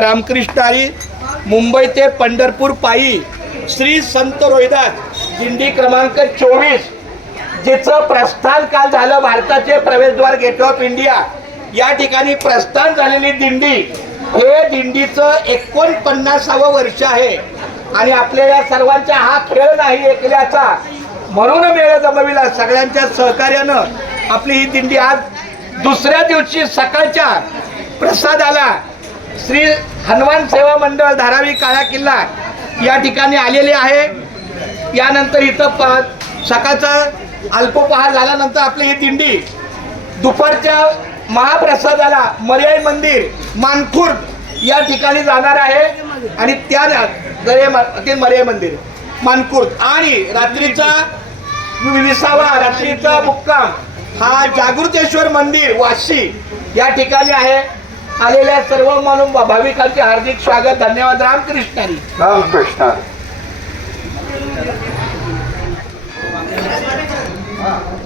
रामकृष्ण हरी मुंबई ते पंढरपूर पायी श्री संत रोहिदास दिंडी क्रमांक 24 जिचं प्रस्थान काल झालं भारताचे प्रवेशद्वार गेट ऑफ इंडिया या ठिकाणी प्रस्थान झालेली दिंडी हे दिंडीचं 49वं वर्ष आहे आणि आपल्या या सर्वांचा हा खेळ नाही एकल्याचा म्हणून मेळ जमविला सगळ्यांच्या सहकार्यानं आपली ही दिंडी आज दुसऱ्या दिवशी सकाळच्या प्रसादाला श्री हनुमान सेवा मंडळ धारावी काळा किल्ला या ठिकाणी आलेले आहे। यानंतर इथं सकाळचा अल्पोपहार झाल्यानंतर आपली ही दिंडी दुपारच्या महाप्रसादाला मर्याई मंदिर मानखुर्द या ठिकाणी जाणार आहे आणि त्या मर्याई मंदिर मानखुर्द आणि रात्रीचा 20वा रात्रीचा मुक्काम हा जागृतेश्वर मंदिर वाशी या ठिकाणी आहे। आलेल्या सर्व मानव भाविकांचे हार्दिक स्वागत धन्यवाद। रामकृष्ण हरी। रामकृष्ण